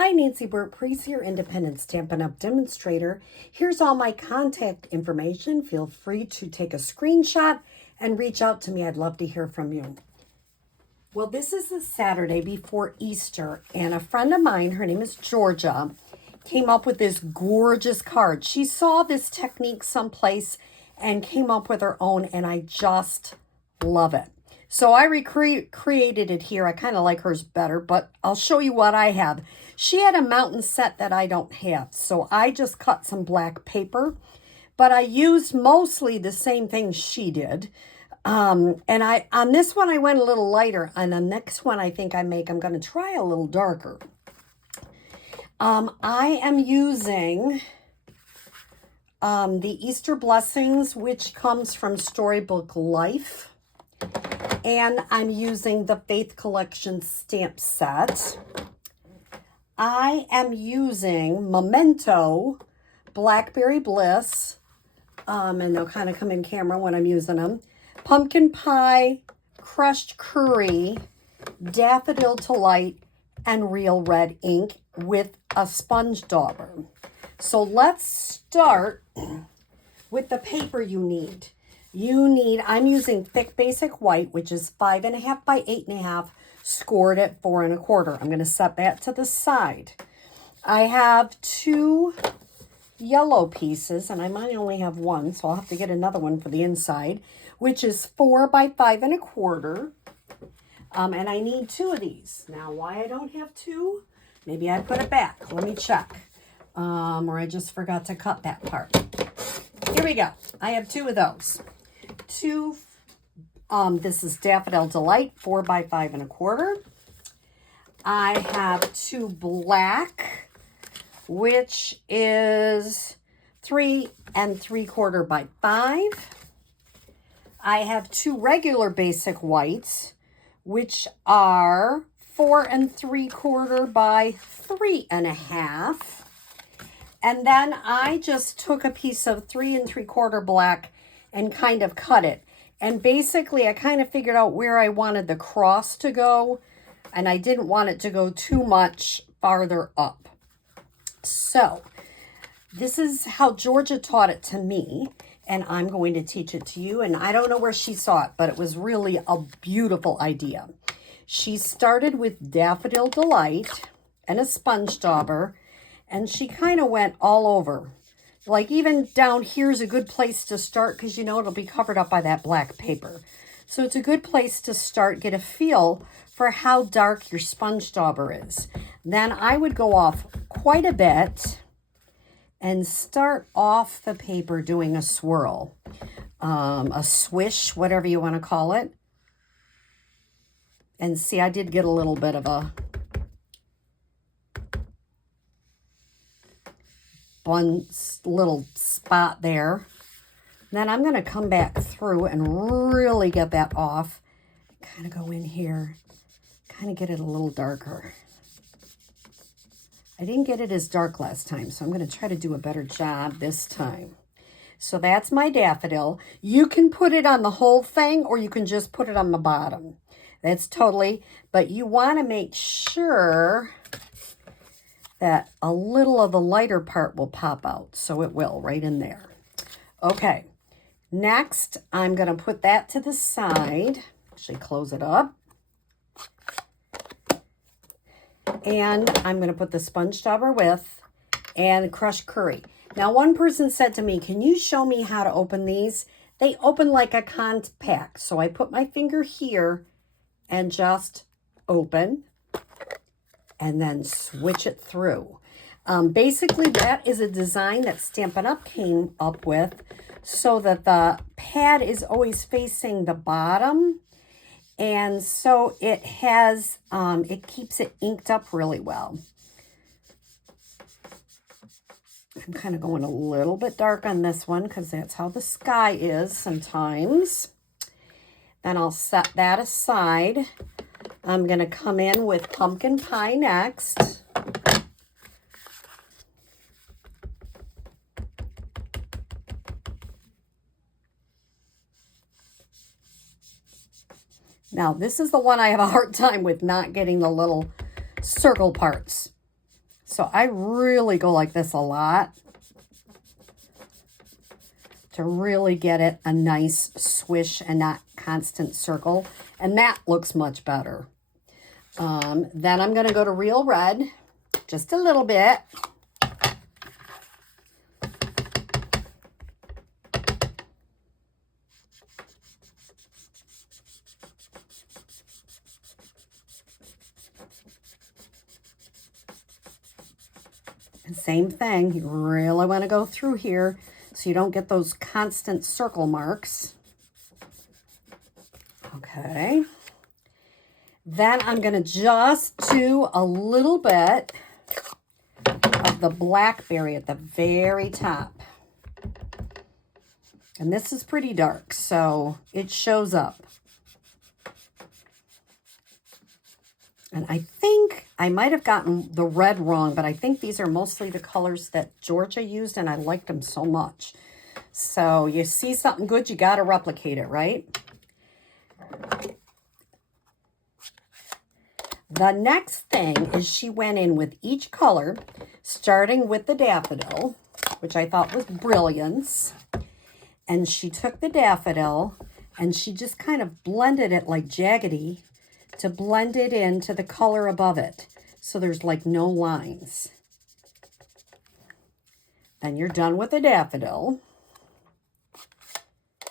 Hi, Nancy Burt-Preece, your independent Stampin' Up! Demonstrator. Here's all my contact information. Feel free to take a screenshot and reach out to me. I'd love to hear from you. Well, this is the Saturday before Easter, and a friend of mine, her name is Georgia, came up with this gorgeous card. She saw this technique someplace and came up with her own, and I just love it. So I created it here. I kind of like hers better, but I'll show you what I have. She had a mountain set that I don't have, so I just cut some black paper, but I used mostly the same thing she did. And on this one, I went a little lighter. On the next one I'm going to try a little darker. I am using the Easter Blessings, which comes from Storybook Life. And I'm using the Faith Collection stamp set. I am using Memento, Blackberry Bliss, and they'll kind of come in camera when I'm using them. Pumpkin Pie, Crushed Curry, Daffodil to Light, and Real Red ink with a sponge dauber. So let's start with the paper you need. I'm using thick basic white, which is 5.5 by 8.5, scored at 4 1/4. I'm going to set that to the side. I have 2 yellow pieces, and I might only have one, so I'll have to get another one for the inside, which is 4 by 5 1/4. And I need 2 of these. Now, why I don't have 2? Maybe I put it back. Let me check. Or I just forgot to cut that part. Here we go. I have 2 of those. 2, this is Daffodil Delight, 4 by 5 1/4. I have 2 black, which is 3 3/4 by 5. I have 2 regular basic whites, which are 4 3/4 by 3 1/2. And then I just took a piece of 3 3/4 black and kind of cut it. And basically, I kind of figured out where I wanted the cross to go, and I didn't want it to go too much farther up. So this is how Georgia taught it to me, and I'm going to teach it to you. And I don't know where she saw it, but it was really a beautiful idea. She started with Daffodil Delight and a sponge dauber, and she kind of went all over. Like even down here's a good place to start because you know it'll be covered up by that black paper. So it's a good place to start, get a feel for how dark your sponge dauber is. Then I would go off quite a bit and start off the paper doing a swirl, a swish, whatever you want to call it. And see, I did get a little bit of a one little spot there. Then I'm going to come back through and really get that off. Kind of go in here, kind of get it a little darker. I didn't get it as dark last time, so I'm going to try to do a better job this time. So that's my daffodil. You can put it on the whole thing, or you can just put it on the bottom. That's totally, but you want to make sure that a little of the lighter part will pop out. So it will right in there. Okay, next I'm going to put that to the side. Actually close it up. And I'm going to put the sponge dauber with and crushed curry. Now, one person said to me, can you show me how to open these? They open like a compact. So I put my finger here and just open and then switch it through. Basically, that is a design that Stampin' Up! Came up with so that the pad is always facing the bottom. And so it has, it keeps it inked up really well. I'm kind of going a little bit dark on this one because that's how the sky is sometimes. Then I'll set that aside. I'm going to come in with pumpkin pie next. Now, this is the one I have a hard time with not getting the little circle parts. So I really go like this a lot to really get it a nice swish and not constant circle. And that looks much better. Then I'm going to go to Real Red, just a little bit. And same thing, you really want to go through here so you don't get those constant circle marks. Okay. Then I'm going to just do a little bit of the blackberry at the very top. And this is pretty dark, so it shows up. And I think I might have gotten the red wrong, but I think these are mostly the colors that Georgia used, and I liked them so much. So you see something good, you got to replicate it, right? The next thing is she went in with each color, starting with the daffodil, which I thought was brilliance. And she took the daffodil and she just kind of blended it like jaggedy to blend it into the color above it. So there's like no lines. Then you're done with the daffodil.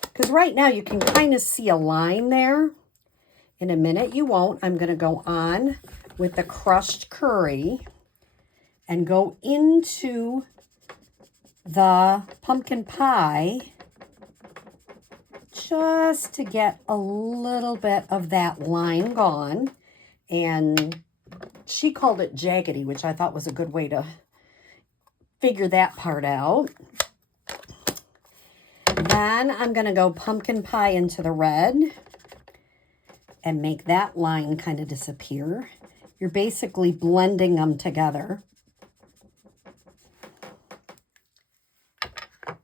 Because right now you can kind of see a line there. In a minute you won't. I'm going to go on with the crushed curry and go into the pumpkin pie just to get a little bit of that line gone. And she called it jaggedy, which I thought was a good way to figure that part out. Then I'm going to go pumpkin pie into the red and make that line kind of disappear. You're basically blending them together.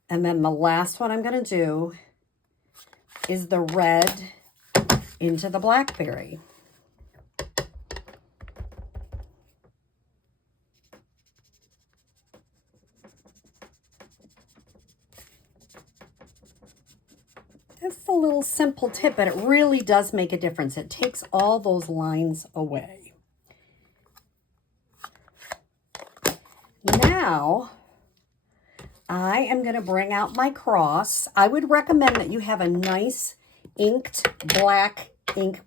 And then the last one I'm going to do is the red into the blackberry. That's a little simple tip, but it really does make a difference. It takes all those lines away. Now, I am going to bring out my cross. I would recommend that you have a nice inked black ink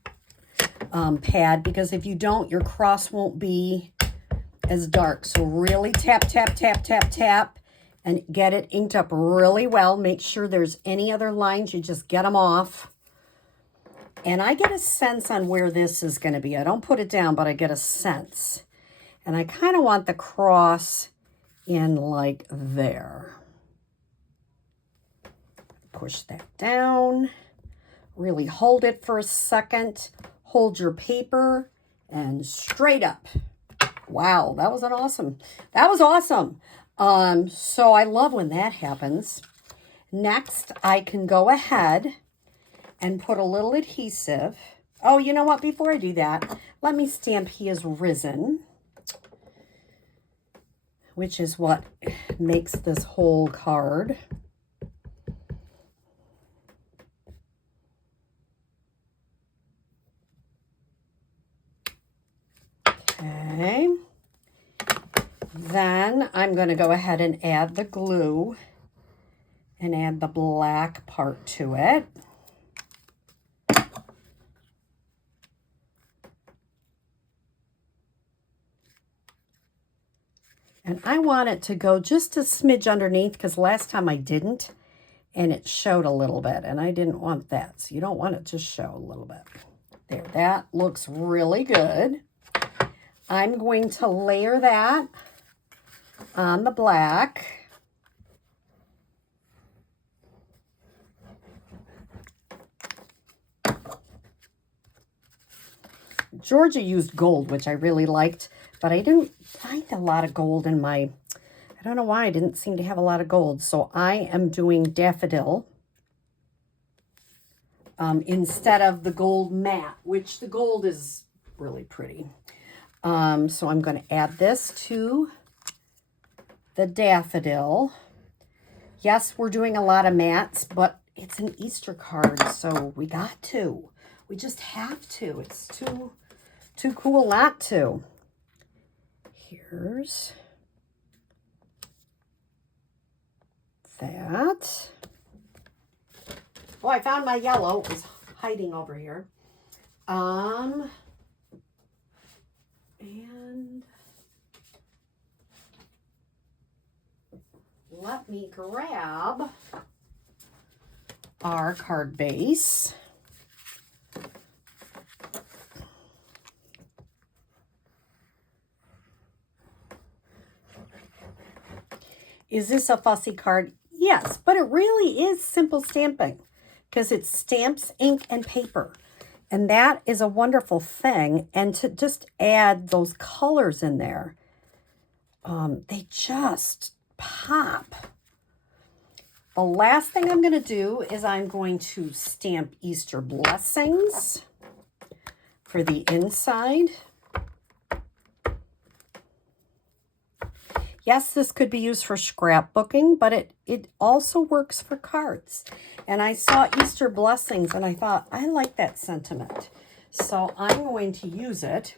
pad, because if you don't, your cross won't be as dark. So really tap, tap, tap, tap, tap, and get it inked up really well. Make sure there's any other lines, you just get them off. And I get a sense on where this is going to be. I don't put it down, but I get a sense. And I kind of want the cross in like there. Push that down. Really hold it for a second. Hold your paper and straight up. Wow, that was awesome. That was awesome. So I love when that happens. Next, I can go ahead and put a little adhesive. Oh, you know what? Before I do that, let me stamp He Is Risen, which is what makes this whole card. Okay. Then I'm going to go ahead and add the glue and add the black part to it. And I want it to go just a smidge underneath, because last time I didn't, and it showed a little bit, and I didn't want that. So you don't want it to show a little bit. There, that looks really good. I'm going to layer that on the black. Georgia used gold, which I really liked, but I didn't find a lot of gold in my, I don't know why I didn't seem to have a lot of gold. So I am doing daffodil instead of the gold matte, which the gold is really pretty. So I'm going to add this to the daffodil. Yes, we're doing a lot of mats, but it's an Easter card, so we got to. We just have to. It's too cool not to. Here's that. Oh, I found my yellow. It was hiding over here. And let me grab our card base. Is this a fussy card? Yes, but it really is simple stamping because it's stamps, ink, and paper. And that is a wonderful thing. And to just add those colors in there, they just pop. The last thing I'm going to do is I'm going to stamp Easter blessings for the inside. Yes, this could be used for scrapbooking, but it also works for cards. And I saw Easter blessings and I thought, I like that sentiment. So I'm going to use it.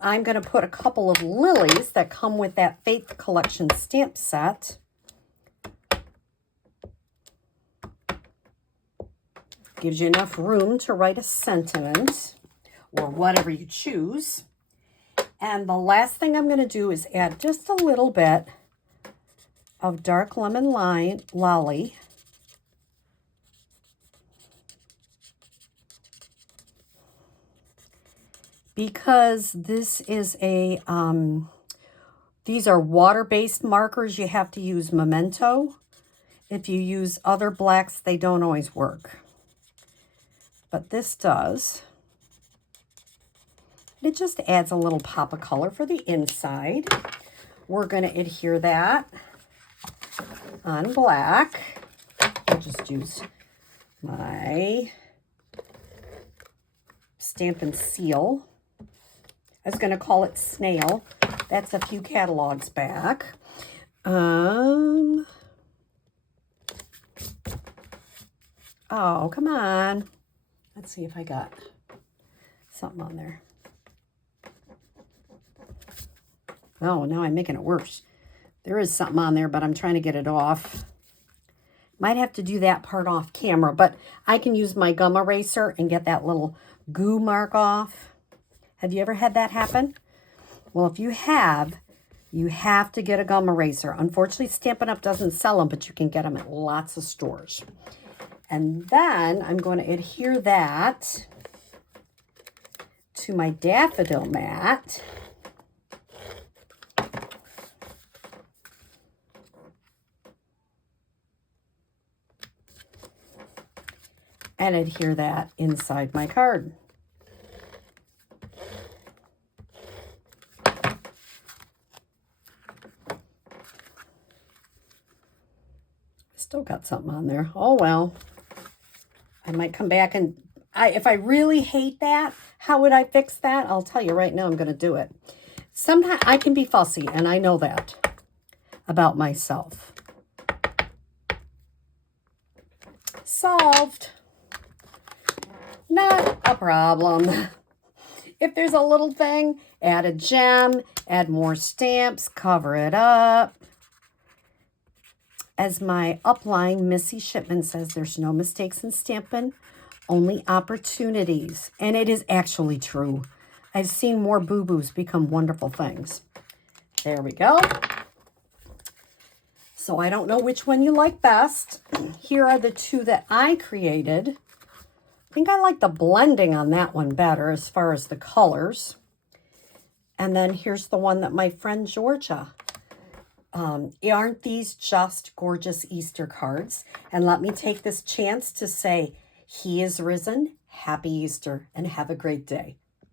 I'm going to put a couple of lilies that come with that Faith Collection stamp set. Gives you enough room to write a sentiment or whatever you choose. And the last thing I'm going to do is add just a little bit of dark lemon lolly. Because this is a, these are water-based markers, you have to use Memento. If you use other blacks, they don't always work. But this does. It just adds a little pop of color for the inside. We're going to adhere that on black. I'll just use my Stampin' Seal. I was going to call it Snail. That's a few catalogs back. Oh, come on. Let's see if I got something on there. Oh, now I'm making it worse. There is something on there, but I'm trying to get it off. Might have to do that part off camera, but I can use my gum eraser and get that little goo mark off. Have you ever had that happen? Well, if you have to get a gum eraser. Unfortunately, Stampin' Up! Doesn't sell them, but you can get them at lots of stores. And then I'm going to adhere that to my daffodil mat. And adhere that inside my card. Still got something on there. Oh, well. I might come back and if I really hate that, how would I fix that? I'll tell you right now, I'm going to do it. Sometimes I can be fussy, and I know that about myself. Solved. Not a problem. If there's a little thing, add a gem, add more stamps, cover it up. As my upline, Missy Shipman, says, there's no mistakes in stamping, only opportunities. And it is actually true. I've seen more boo-boos become wonderful things. There we go. So I don't know which one you like best. Here are the two that I created. I think I like the blending on that one better as far as the colors. And then here's the one that my friend Georgia. Aren't these just gorgeous Easter cards? And let me take this chance to say, He is risen. Happy Easter and have a great day.